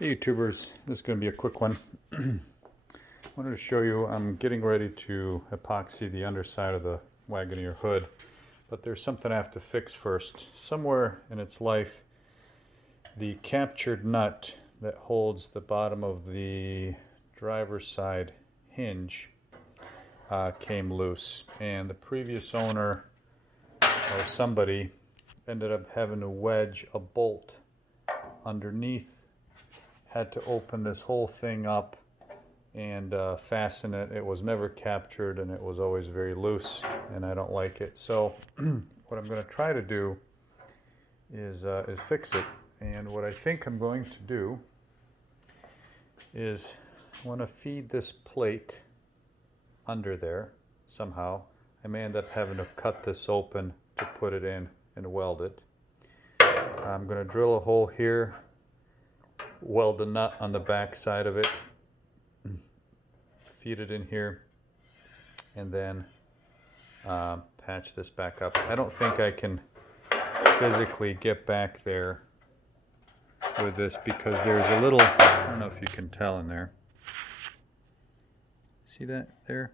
Hey YouTubers, this is going to be a quick one. I wanted to show you I'm getting ready to epoxy the underside of the Wagoneer hood, but there's something I have to fix first. Somewhere in its life, the captured nut that holds the bottom of the driver's side hinge came loose, and the previous owner or somebody ended up having to wedge a bolt underneath. Had to open this whole thing up and fasten it. It was never captured and it was always very loose, and I don't like it. So what I'm going to try to do is fix it. And what I think I'm going to do is I want to feed this plate under there somehow. I may end up having to cut this open to put it in and weld it. I'm going to drill a hole here, weld the nut on the back side of it, feed it in here, and then patch this back up. I don't think I can physically get back there with this because there's a little, I don't know if you can tell in there. See that there?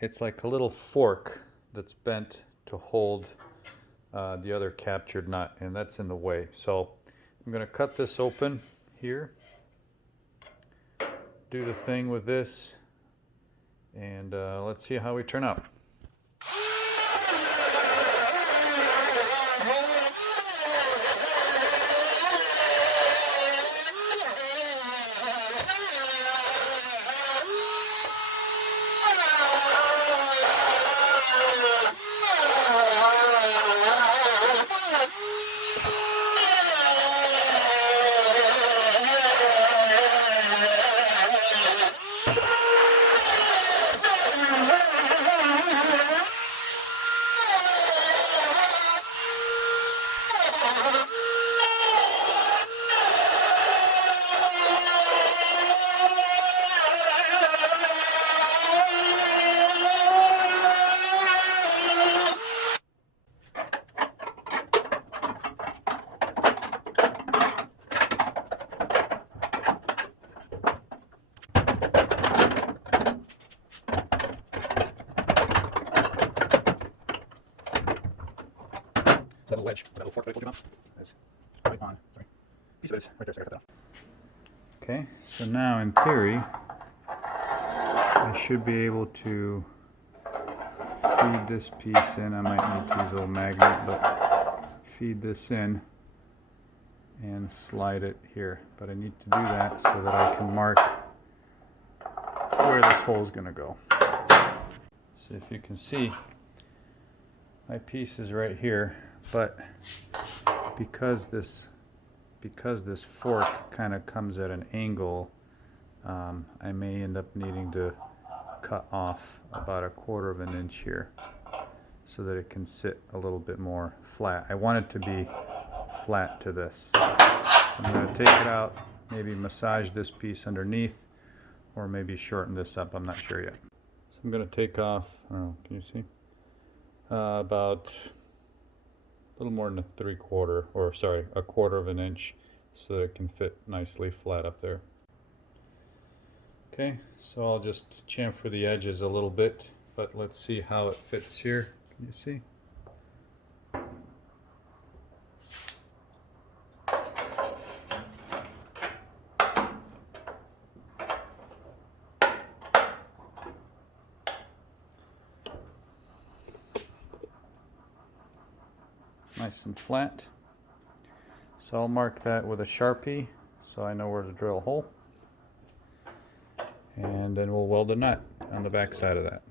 It's like a little fork that's bent to hold the other captured nut, and that's in the way. So I'm going to cut this open here, do the thing with this, and let's see how we turn out. That little wedge, that little fork that I told you about, is right on. Sorry, piece of it is right there. So I cut that off. Okay, so now in theory, I should be able to feed this piece in. I might need to use a little magnet, but feed this in and slide it here. But I need to do that so that I can mark where this hole is going to go. So if you can see, my piece is right here, but because this fork kind of comes at an angle, I may end up needing to cut off about 1/4 of an inch here so that it can sit a little bit more flat. I want it to be flat to this. So I'm going to take it out, maybe massage this piece underneath, or maybe shorten this up. I'm not sure yet. So I'm going to take off, can you see? About a little more than 1/4 of an inch, so that it can fit nicely flat up there. Okay, so I'll just chamfer the edges a little bit, but let's see how it fits here. Can you see? Nice and flat. So I'll mark that with a Sharpie so I know where to drill a hole. And then we'll weld a nut on the back side of that.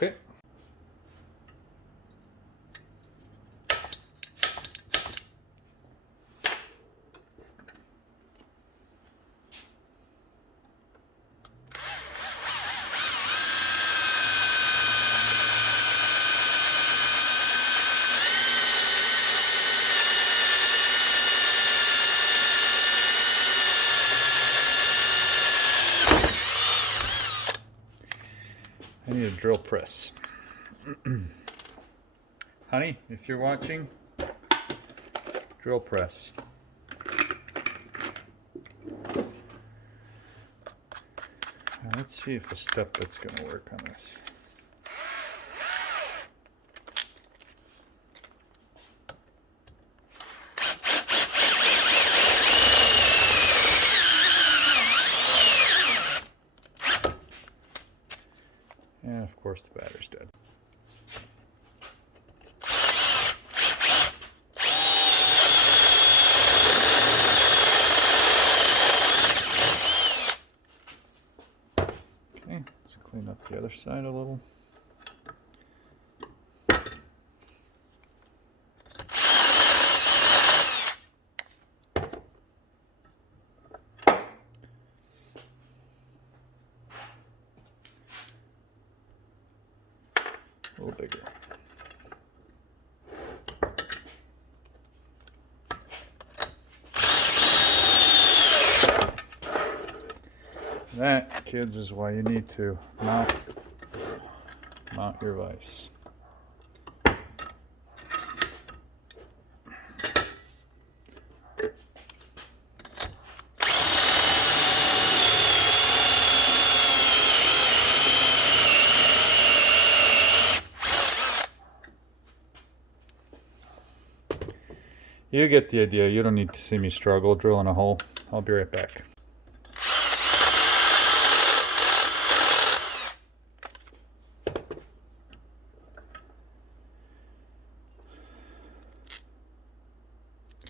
Okay. drill press. Honey, if you're watching, drill press. Now let's see if a steplet's going to work on this. And of course the battery's dead. Okay, let's clean up the other side a little. A little bigger. That, kids, is why you need to mount your vise. You get the idea. You don't need to see me struggle drilling a hole. I'll be right back.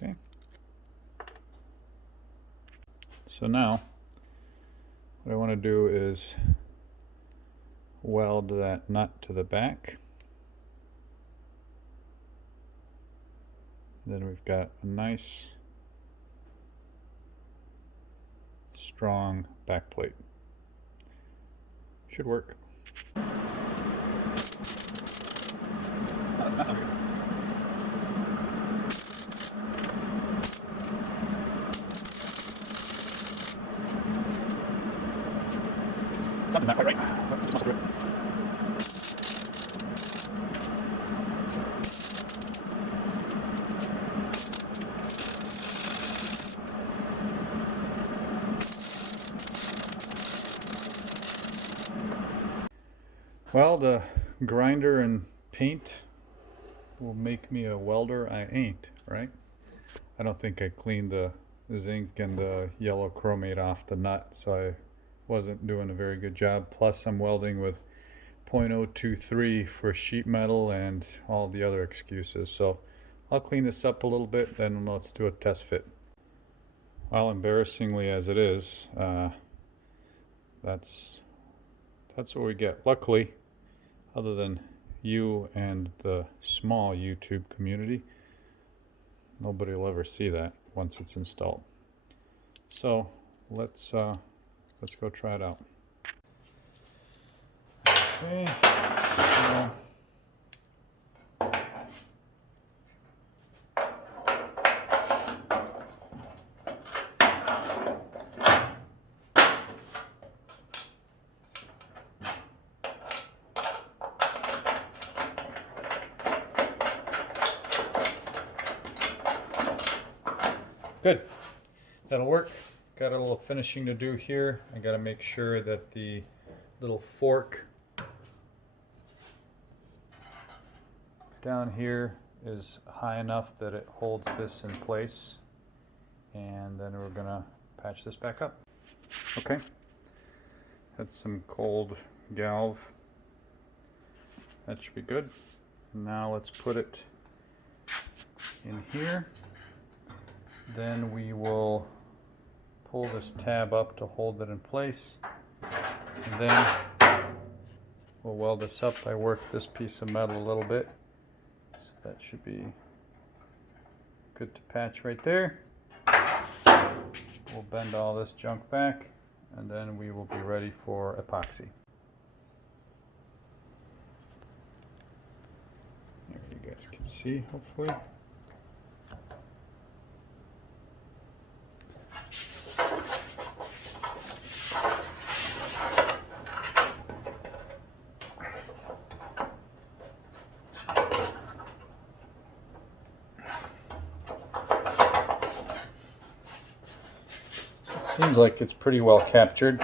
Okay. So now, what I want to do is weld that nut to the back. Then we've got a nice, strong back plate. Should work. That's not good. Something's not quite right. But this must do it. Well, the grinder and paint will make me a welder. I ain't, right? I don't think I cleaned the zinc and the yellow chromate off the nut, so I wasn't doing a very good job. Plus, I'm welding with 0.023 for sheet metal and all the other excuses. So I'll clean this up a little bit, then let's do a test fit. Well, embarrassingly as it is, that's what we get. Luckily, other than you and the small YouTube community, nobody will ever see that once it's installed. So let's go try it out. Okay. So, good. That'll work. Got a little finishing to do here. I got to make sure that the little fork down here is high enough that it holds this in place. And then we're going to patch this back up. Okay. That's some cold galv. That should be good. Now let's put it in here. Then we will pull this tab up to hold it in place. And then we'll weld this up. I worked this piece of metal a little bit. So that should be good to patch right there. We'll bend all this junk back and then we will be ready for epoxy. There you guys can see, hopefully. Seems like it's pretty well captured.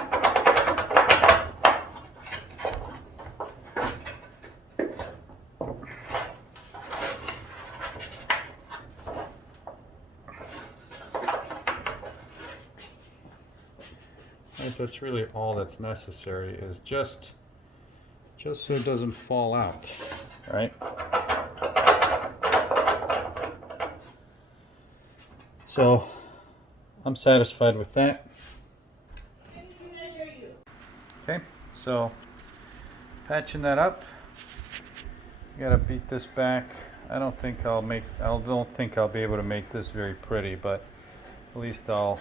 That's really all that's necessary, is just so it doesn't fall out, right? So I'm satisfied with that. Okay, so patching that up. Gotta beat this back. I don't think I'll be able to make this very pretty, but at least I'll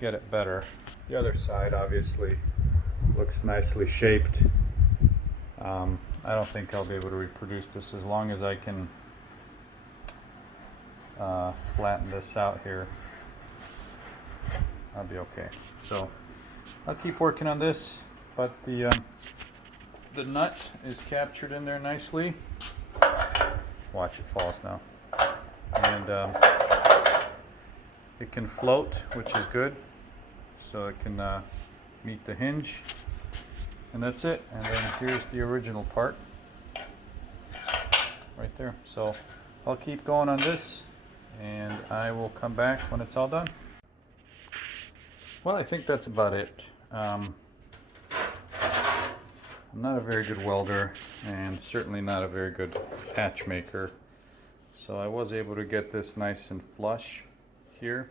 get it better. The other side obviously looks nicely shaped. I don't think I'll be able to reproduce this. As long as I can flatten this out here, I'll be okay. So I'll keep working on this, but the nut is captured in there nicely. Watch, it falls now. And it can float, which is good. So it can meet the hinge. And that's it. And then here's the original part. Right there. So I'll keep going on this, and I will come back when it's all done. Well, I think that's about it. I'm not a very good welder, and certainly not a very good patch maker. So I was able to get this nice and flush here.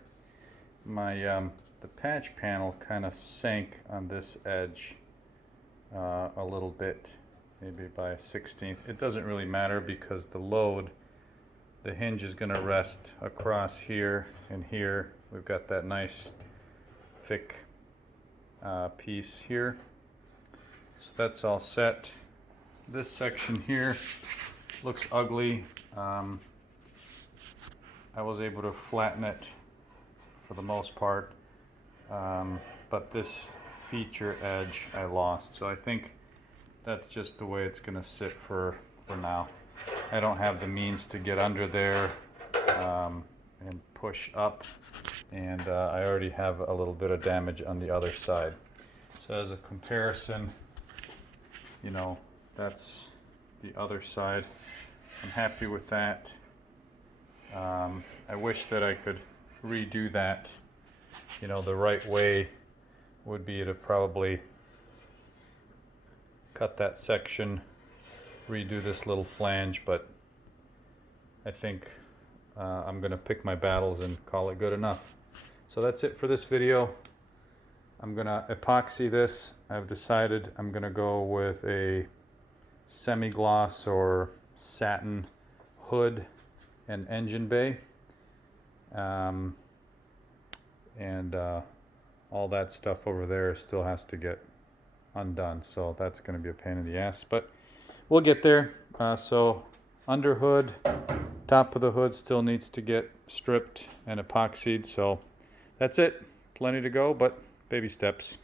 My the patch panel kind of sank on this edge a little bit, maybe by a 1/16. It doesn't really matter because the hinge is going to rest across here and here. We've got that nice thick piece here. So that's all set. This section here looks ugly. I was able to flatten it for the most part, but this feature edge I lost. So I think that's just the way it's going to sit for now. I don't have the means to get under there and push up, and I already have a little bit of damage on the other side. So as a comparison, you know, that's the other side. I'm happy with that. I wish that I could redo that. You know, the right way would be to probably cut that section, redo this little flange, but I think I'm gonna pick my battles and call it good enough. So that's it for this video. I'm gonna epoxy this. I've decided I'm gonna go with a semi-gloss or satin hood and engine bay, and all that stuff over there still has to get undone, so that's going to be a pain in the ass, but we'll get there. So under hood, top of the hood still needs to get stripped and epoxied, so that's it. Plenty to go, but baby steps.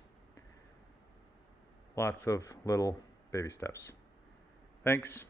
Lots of little baby steps. Thanks.